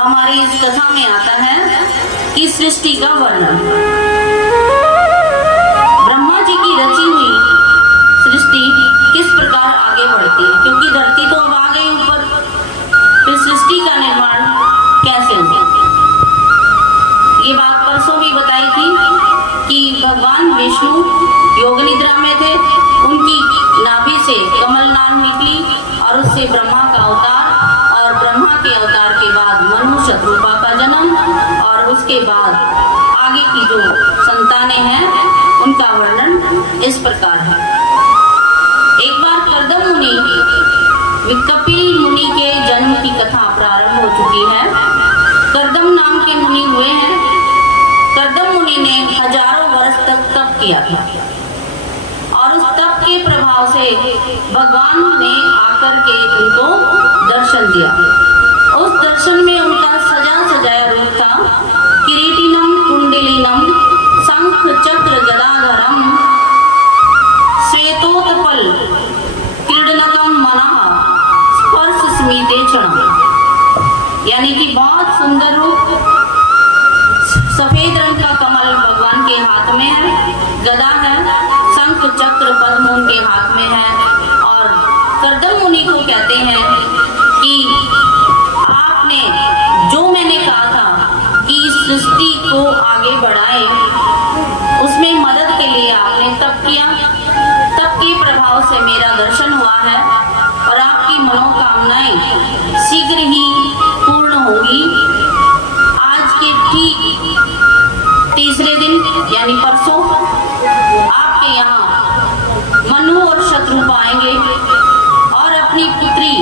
हमारी इस कथा में आता है कि सृष्टि का वर्णन। ब्रह्मा जी की रची हुई सृष्टि किस प्रकार आगे बढ़ती है, क्योंकि धरती तो अब आ गई ऊपर, फिर सृष्टि का निर्माण कैसे हुआ। ये बात परसों भी बताई थी कि भगवान विष्णु योग निद्रा में थे, उनकी नाभि से कमल नाम निकली और उससे ब्रह्मा का अवतार, और ब्रह्मा के अवतार के बाद मनु शत्रुपा का जन्म, और उसके बाद आगे की जो संतानें हैं उनका वर्णन इस प्रकार है। एक बार कर्दम मुनि, कपिल मुनि के जन्म की कथा प्रारंभ हो चुकी है। कर्दम नाम के मुनि हुए हैं। कर्दम मुनि ने हजारों वर्ष तक तप किया था और उस तप के प्रभाव से भगवान ने आकर के उनको दर्शन दिया। उस दर्शन में उनका सजा सजाया रूप था। किरीटिनम कुंडलिनम शंख चक्र गदाधरम श्वेतोत्पल क्रीडनकम मनः स्पर्श स्मिते क्षणम, यानी कि बहुत सुंदर रूप। सफेद रंग का कमल भगवान के हाथ में है, गदा है, शंख चक्र पद्म उनके हाथ में है। और कर्दम मुनि को कहते हैं कि आपने जो मैंने कहा था कि इस सृष्टि को आगे बढ़ाए, उसमें मदद के लिए आपने तप किया। तप के प्रभाव से मेरा दर्शन हुआ है और आपकी मनोकामनाएं शीघ्र ही पूर्ण होगी। आज के ठीक तीसरे दिन यानी परसों आपके यहाँ मनु और शत्रुपा आएंगे और अपनी पुत्री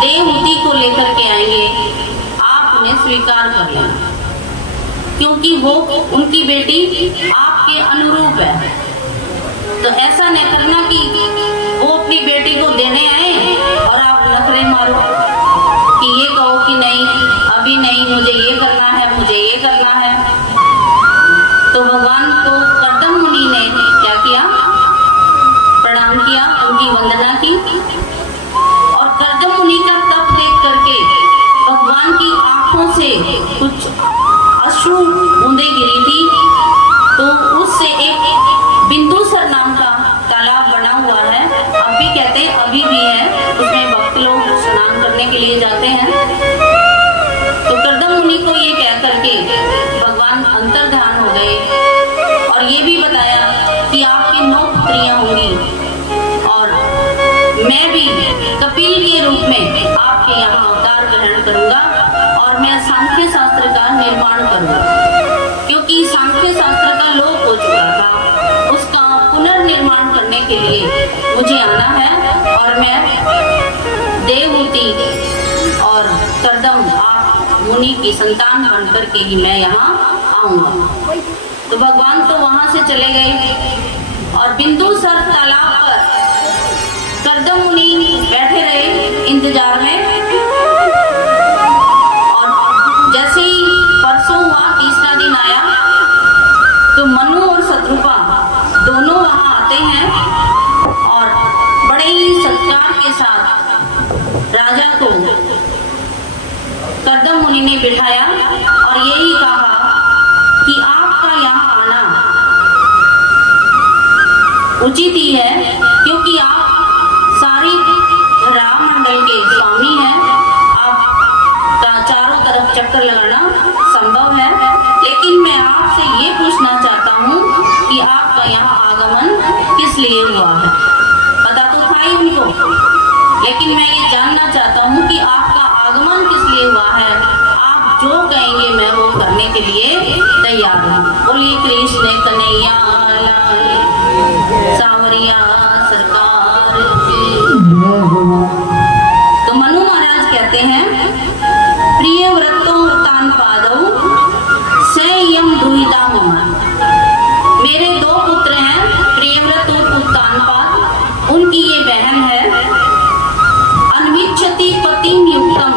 देवहूति को लेकर के आएंगे। आप उन्हें स्वीकार कर लें, क्योंकि वो उनकी बेटी आपके अनुरूप है। तो ऐसा न करना कि वो अपनी बेटी को देने आए और आप नखरे मारो कि ये कहो कि नहीं, अभी नहीं, मुझे ये करना है, मुझे ये करना है। तो भगवान को कर्दम मुनि ने क्या किया? प्रणाम किया, उनकी वंदना की। और कर्दम मुनि का तप देख करके भगवान की आंखों से कुछ अश्रु बूंदें गिरी थी। तो उससे एक बिंदुसर नाम का तालाब बना हुआ है, अब भी कहते हैं, अभी भी है, उसमें भक्त लोग स्नान करने के लिए जाते हैं। तो कर्दम मुनि को ये कह करके भगवान अंतर्ध्यान हो गए और ये भी बताया कि आपकी 9 पुत्रियां होंगी और मैं भी कपिल के रूप में आपके यहाँ अवतार ग्रहण करूंगा और मैं सांख्य शास्त्र का निर्माण करूंगा, क्योंकि सांख्य शास्त्र का लोप हो चुका था। उसका पुनर्निर्माण करने के लिए मुझे आना है और मैं देवहूति और कर्दम आप मुनि की संतान बनकर के ही मैं यहाँ आऊंगा। तो भगवान तो वहां से चले गए और बिंदुसर तालाब पर कर्दम मुनि बैठे रहे इंतजार में। और जैसे ही परसों हुआ, तीसरा दिन आया, तो मनु और शत्रुपा दोनों वहां आते हैं और बड़े ही सत्कार के साथ राजा को कर्दम मुनि ने बिठाया और यही कहा कि आपका यहाँ आना उचित ही है, क्योंकि आप सारी राम मंडल के स्वामी हैं। आपका चारों तरफ चक्कर लगाना संभव है, लेकिन मैं आपसे ये पूछना चाहता हूँ कि आपका यहाँ आगमन किस लिए हुआ है। पता तो था ही उनको, लेकिन मैं ये जानना चाहता हूँ कि आपका आगमन किस लिए हुआ है। आप जो कहेंगे मैं वो करने के लिए तैयार हूँ। बोलिए कृष्ण कन्हैया सावरिया सरकार की। तो मनु महाराज कहते हैं, प्रिय व्रतो तान पादौ संयम दुहिता मम। मेरे 2 पुत्र हैं, प्रियव्रत और उत्तानपाद, उनकी ये बहन है। अन्विच्छति पतिं युक्तम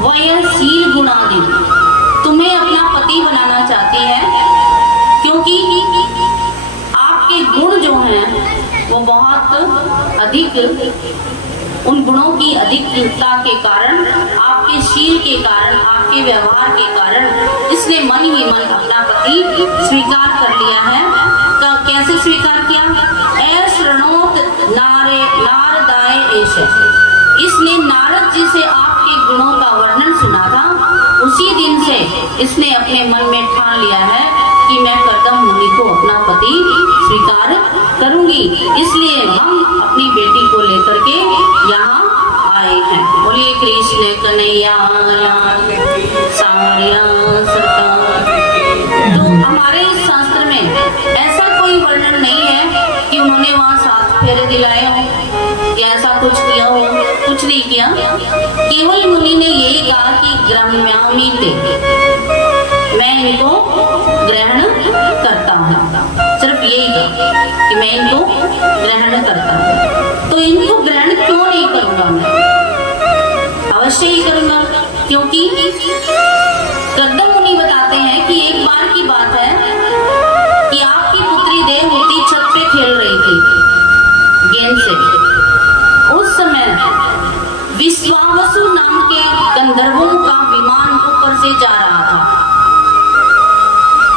वयशील गुणादि, तुम्हें अपना पति बनाना चाहती है, क्योंकि आपके गुण जो हैं वो बहुत अधिक, उन गुणों की अधिकता के कारण आप आपके शील के कारण, आपके व्यवहार के कारण इसने मन ही मन अपना पति स्वीकार कर लिया है। कैसे स्वीकार किया? ऐश्रणोत नारे नारदाय एश, इसने नारद जी से आपके गुणों का वर्णन सुना था। उसी दिन से इसने अपने मन में ठान लिया है कि मैं कर्दम मुनि को अपना पति स्वीकार करूंगी। इसलिए हम अपनी बेटी को लेकर के यहाँ आए हैं। बोलिए कृष्ण कन्हैया सारिया सरकार। तो हमारे शास्त्र में ऐसा कोई वर्णन नहीं है कि उन्होंने वहां 7 फेरे दिलाए हो या ऐसा कुछ किया हो, कुछ नहीं किया। केवल मुनि ने यही कहा कि ग्रह्णामि ते, मैं इनको ग्रहण करता हूँ। सिर्फ यही कहा कि मैं इनको ग्रहण करता हूँ। तो इनको ग्रहण क्यों नहीं करूंगा? मैं अवश्य ही करूंगा, क्योंकि कर्दम मुनि बताते हैं कि एक बार की बात है कि आपकी पुत्री देवहूति छत पे खेल रही थी गेंद से। उस समय विश्वावसु नाम के गंधर्वों का विमान ऊपर से जा रहा था।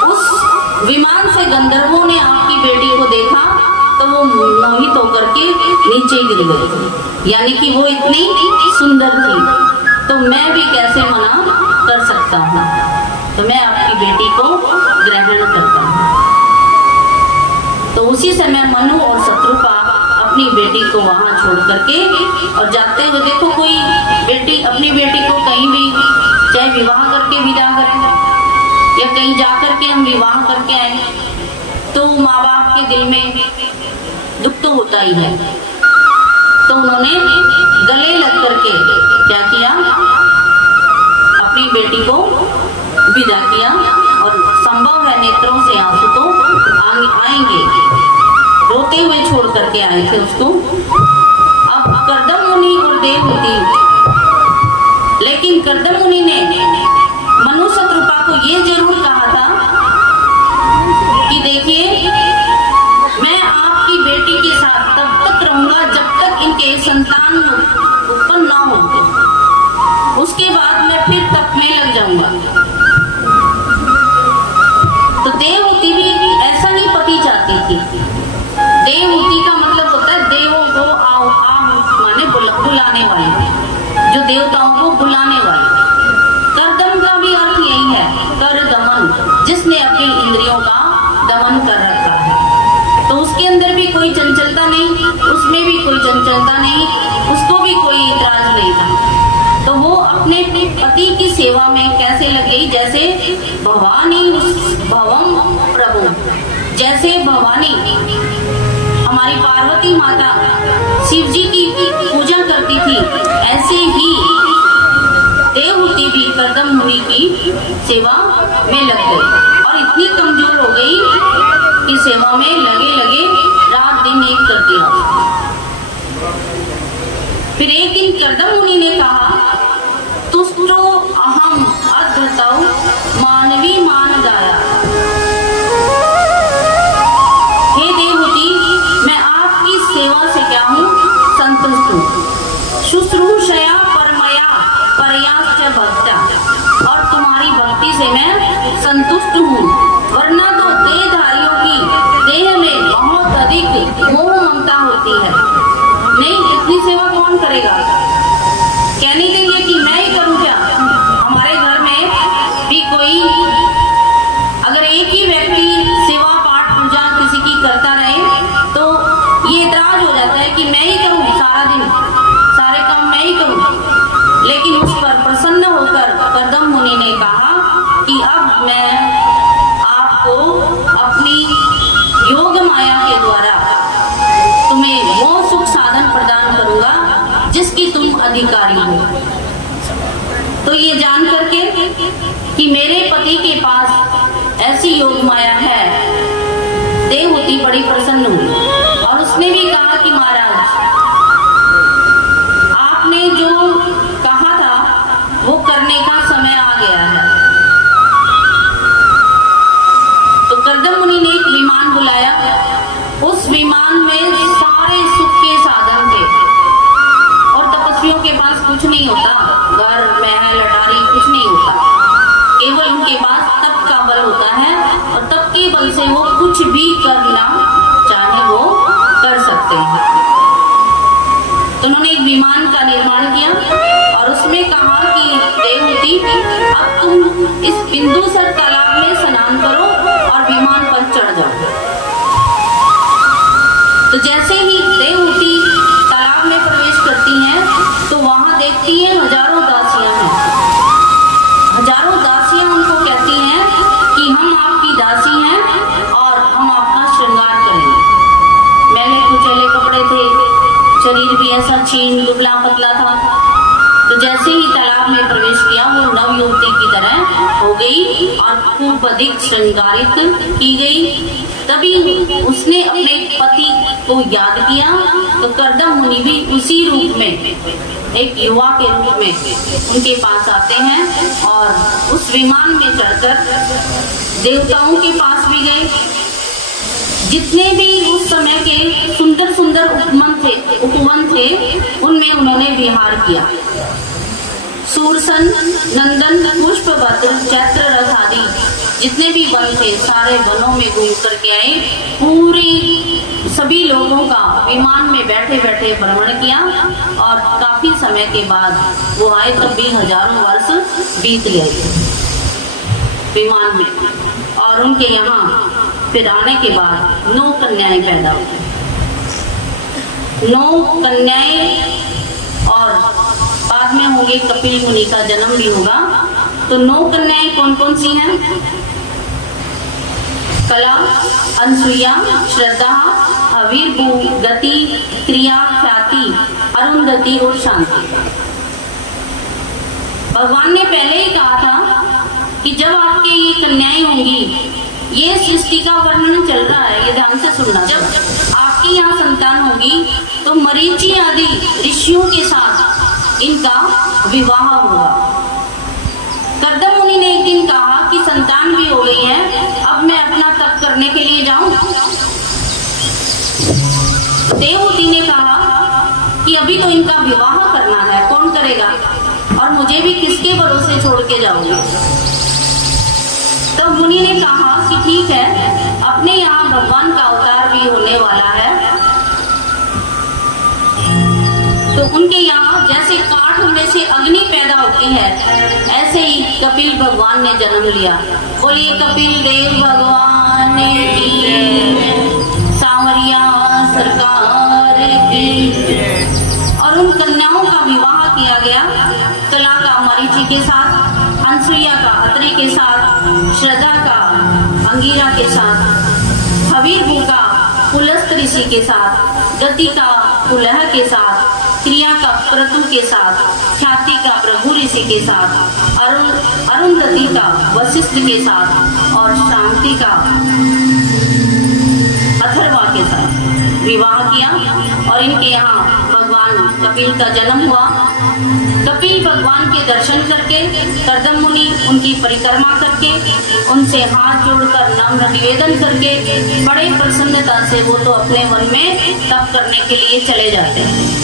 उस विमान से गंधर्वों ने आपकी बेटी को देखा तो वो मोहित होकर के नीचे गिर गई, यानी कि वो इतनी सुंदर थी। तो मैं भी कैसे मना कर सकता हूँ? तो मैं आपकी बेटी को ग्रहण करता हूँ। तो उसी समय मनु और शत्रुपा अपनी बेटी को वहां छोड़ करके और जाते हुए, देखो कोई बेटी अपनी बेटी को कहीं भी चाहे विवाह करके विदा करें या कहीं जाकर के हम विवाह करके आए तो माँ बाप के दिल में दुख तो होता ही है। तो उन्होंने गले लग करके क्या किया? अपनी बेटी को विदा किया और संभव है नेत्रों से आंसू तो आएंगे, रोते हुए छोड़ करके आए थे उसको। अब कर्दम मुनि और देवहूति, लेकिन कर्दम मुनि ने मनु शत्रुपा को ये जरूर कहा था कि देखिए मैं आपकी बेटी के साथ तब तक रहूंगा जब तक इनके संतान उत्पन्न ना हो, उसके बाद मैं फिर तपने लग जाऊंगा। तो देवहूति भी ऐसा ही पति चाहती थी। देवहूति का मतलब होता है देवों को आओ माने बुलाने वाले, जो देवताओं को बुलाने वाले। करदम का भी अर्थ यही है, कर दमन, जिसने अपनी इंद्रियों का दमन कर रखा है। तो उसके अंदर भी कोई चंचलता नहीं, उसमें भी कोई चंचलता नहीं, उसको भी कोई इतराज नहीं था। तो वो अपने पति की सेवा में कैसे लग गई? जैसे भवानी भवम प्रभु, जैसे भवानी हमारी पार्वती माता शिव जी की पूजा करती थी, ऐसे ही देवहूति भी कर्दम मुनि की सेवा में लग गई और इतनी कमजोर हो गई कि सेवा में लगे लगे रात दिन एक कर दिया। फिर एक दिन कर्दम मुनि ने कहा, तुष्टो अहम अद्भुतौ मानवी मान गाया। हे देवहूति, मैं आपकी सेवा से क्या हूँ? संतुष्ट हूँ। शुश्रूषया परमया परयाश्च भक्ता, और तुम्हारी भक्ति से मैं संतुष्ट हूँ। वरना तो देहधारियों की देह में बहुत अधिक मोह ममता होती है। नहीं, इतनी सेवा कौन करेगा? कहने के लिए कि मैं ही करूँ क्या? हमारे घर में भी कोई अगर एक ही व्यक्ति सेवा पाठ पूजा किसी की करता रहे तो ये इतराज हो जाता है कि मैं ही करूँ, सारा दिन सारे काम मैं ही करूँ। लेकिन उस पर प्रसन्न होकर कर्दम मुनि ने कहा कि अब मैं आपको अपनी योग माया के द्वारा तुम्हें वो सुख साधन प्रदान करूंगा जिसकी तुम अधिकारी हो। तो ये जान करके कि मेरे पति के पास ऐसी योग माया है, देवहूति बड़ी प्रसन्न हुई और उसने भी कहा कि महाराज, आपने जो कहा था वो करने का समय आ गया है। तो कर्दम मुनि ने एक विमान बुलाया। उस विमान में सारे सुख के साधन थे और तपस्वियों के पास कुछ नहीं होता, घर में बाद तुम इस बिंदुसर तालाब में स्नान करो और विमान पर चढ़ जाओ। तो जैसे ही देवहूति तालाब में प्रवेश करती हैं तो वहां देखती हैं हजारों दासियां हैं। हजारों दासियां उनको कहती हैं कि हम आपकी दासी हैं और हम अपना श्रृंगार करेंगे। मैले कुचैले कपड़े थे, शरीर भी ऐसा छीन दुबला पतला था। तो जैसे ही तालाब में प्रवेश किया वो नव युवती की तरह हो गई और खूब अधिक श्रृंगारित की गई। तभी उसने अपने पति को याद किया तो कर्दम मुनि भी उसी रूप में, एक युवा के रूप में उनके पास आते हैं और उस विमान में चढ़कर देवताओं के पास भी गए। जितने भी उस समय के सुंदर सुंदर उपवन थे उनमें उन्होंने विहार किया। सूरसन, नंदन, पुष्पभद्र, चैत्र रथ आदि जितने भी वन थे सारे वनों में घूम करके आए। पूरी सभी लोगों का विमान में बैठे बैठे भ्रमण किया और काफी समय के बाद वो आए तब भी हजारों वर्ष बीत गए विमान में। और उनके यहाँ फिर आने के बाद 9 कन्याएं पैदा हुई। 9 कन्याएं और बाद में होंगे कपिल मुनि का जन्म भी होगा। तो 9 कन्याएं कौन कौन सी हैं? कला, अनसुईया, श्रद्धा, अवीरभू, गति, क्रिया, ख्याति, अरुंधति और शांति। भगवान ने पहले ही कहा था कि जब आपके ये कन्याएं होंगी, ये सृष्टि का वर्णन चल रहा है, ये ध्यान से सुनना। जब आपके यहाँ संतान होगी तो मरीचि आदि ऋषियों के साथ इनका विवाह होगा। कर्दम मुनि ने एक दिन कहा कि संतान भी हो गई है, अब मैं अपना तप करने के लिए जाऊं। देवहूति ने कहा कि अभी तो इनका विवाह करना है, कौन करेगा और मुझे भी किसके भरोसे छोड़ के जाऊंगी। तो मुनि ने कहा कि ठीक है, अपने यहाँ भगवान का अवतार भी होने वाला है। तो उनके यहाँ जैसे काठ में से अग्नि पैदा होती है, ऐसे ही कपिल भगवान ने जन्म लिया। बोलिए कपिल देव भगवान की, सांवरिया सरकार की। और उन कन्याओं का विवाह किया गया। कला का मरीचि के साथ, अनसुईया का अत्रि के साथ, श्रद्धा का अंगिरा के साथ, अवीरभू का पुलस्त ऋषि के साथ, गति का पुलह के साथ, क्रिया का क्रतु के साथ, ख्याति का भृगु ऋषि के साथ, अरुंधति का वशिष्ठ के साथ और शांति का अथर्वा के साथ विवाह किया। और इनके यहाँ भगवान कपिल का जन्म हुआ। कपिल भगवान के दर्शन करके कर्दम मुनि उनकी परिक्रमा करके उनसे हाथ जोड़कर नम्र निवेदन करके बड़े प्रसन्नता से वो तो अपने वन में तप करने के लिए चले जाते हैं।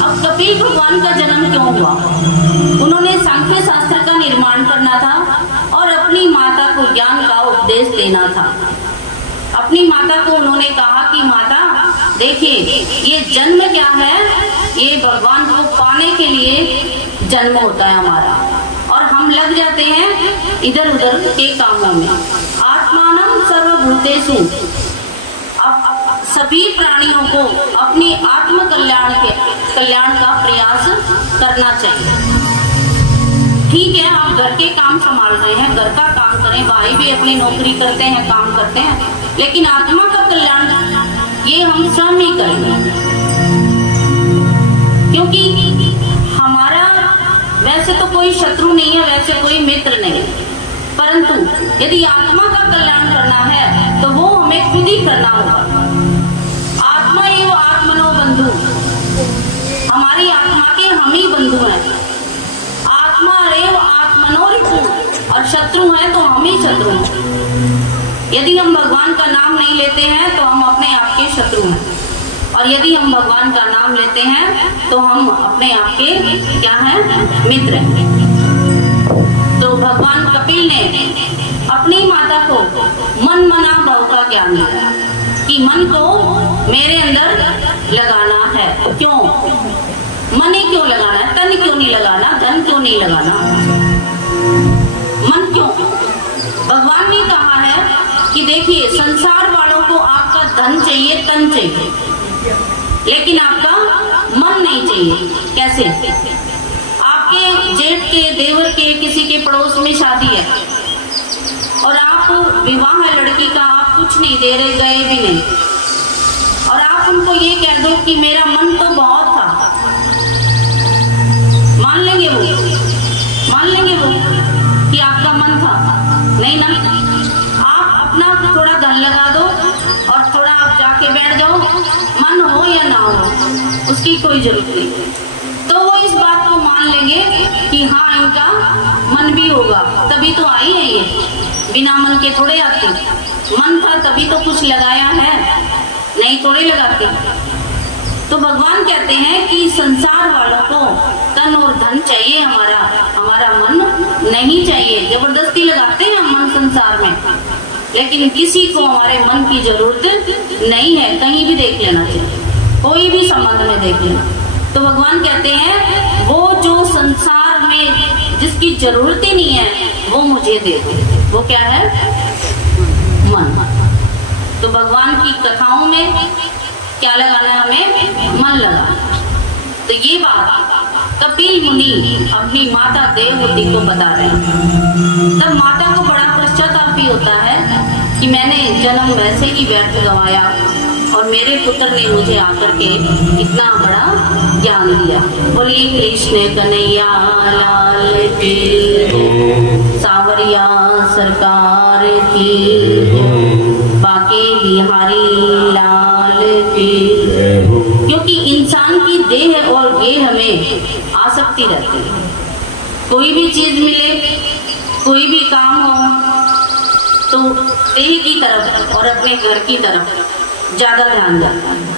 अब कपिल भगवान का जन्म क्यों हुआ? उन्होंने सांख्य शास्त्र का निर्माण करना था और अपनी माता को ज्ञान का उपदेश देना था। अपनी माता को उन्होंने कहा कि माता देखिए, ये जन्म क्या है, ये भगवान को पाने के लिए जन्म होता है हमारा, और हम लग जाते हैं इधर उधर के कामों में। आत्मानं सर्वभूतेषु, अब सभी प्राणियों को अपनी आत्म कल्याण का प्रयास करना चाहिए। ठीक है, आप घर के काम संभाल रहे हैं, घर का काम करें, भाई भी अपनी नौकरी करते हैं, काम करते हैं, लेकिन आत्मा का कल्याण ये हम स्वयं ही करेंगे। क्योंकि हमारा वैसे तो कोई शत्रु नहीं है, वैसे कोई मित्र नहीं है, परंतु यदि आत्मा का कल्याण करना है तो वो हमें खुद ही करना होगा। आत्मा एवं आत्मनो बंधु, हमारी आत्मा के हम ही बंधु हैं। आत्मा रेव आत्मनो रिपु, और शत्रु है तो हम ही शत्रु हैं। यदि हम भगवान का नाम नहीं लेते हैं तो हम अपने आप के शत्रु हैं, और यदि हम भगवान का नाम लेते हैं तो हम अपने आप के क्या हैं? मित्र हैं। तो भगवान कपिल ने अपनी माता को मन मना भाव का ज्ञान दिया कि मन को मेरे अंदर लगाना है। क्यों मन ही क्यों लगाना है? तन क्यों नहीं लगाना? धन क्यों नहीं लगाना? लेकिन आपका मन नहीं चाहिए। कैसे? आपके जेठ के, देवर के, किसी के पड़ोस में शादी है और आप विवाह है लड़की का, आप कुछ नहीं दे रहे, गए भी नहीं, और आप उनको ये कह दो कि मेरा मन तो बहुत था, मान लेंगे वो? मान लेंगे वो कि आपका मन था? नहीं ना। आप अपना थोड़ा धन लगा दो और थोड़ा आप जाके बैठ जाओ, मन हो या ना हो उसकी कोई जरूरत नहीं, तो वो इस बात को मान लेंगे कि हाँ इनका मन भी होगा, तभी तो आई है ये, बिना मन के थोड़े आती, मन था तभी तो कुछ लगाया है, नहीं थोड़े लगाते। तो भगवान कहते हैं कि संसार वालों को तन और धन चाहिए, हमारा मन नहीं चाहिए। जबरदस्ती लगाते हैं हम मन संसार में, लेकिन किसी को हमारे मन की जरूरत नहीं है। कहीं भी देख लेना चाहिए, कोई भी संबंध में देख लेना। तो भगवान कहते हैं वो जो संसार में जिसकी जरूरत ही नहीं है वो मुझे दे दो। वो क्या है? मन। तो भगवान की कथाओं में क्या लगाना है हमें? मन लगाना। तो ये बात कपिल मुनि अपनी माता देवहूति को बता रहे हैं। तब माता को बड़ा पश्चाताप भी होता है कि मैंने जन्म वैसे ही व्यर्थ गंवाया और मेरे पुत्र ने मुझे आकर के इतना बड़ा ज्ञान दिया। बोलिए कृष्ण कन्हैया लाल की, सावरिया सरकार की, बाके बिहारी लाल की। क्योंकि इंसान की देह और गेह में आसक्ति रहती है। कोई भी चीज मिले, कोई भी काम हो तो देह की तरफ और अपने घर की तरफ ज्यादा ध्यान जाता है।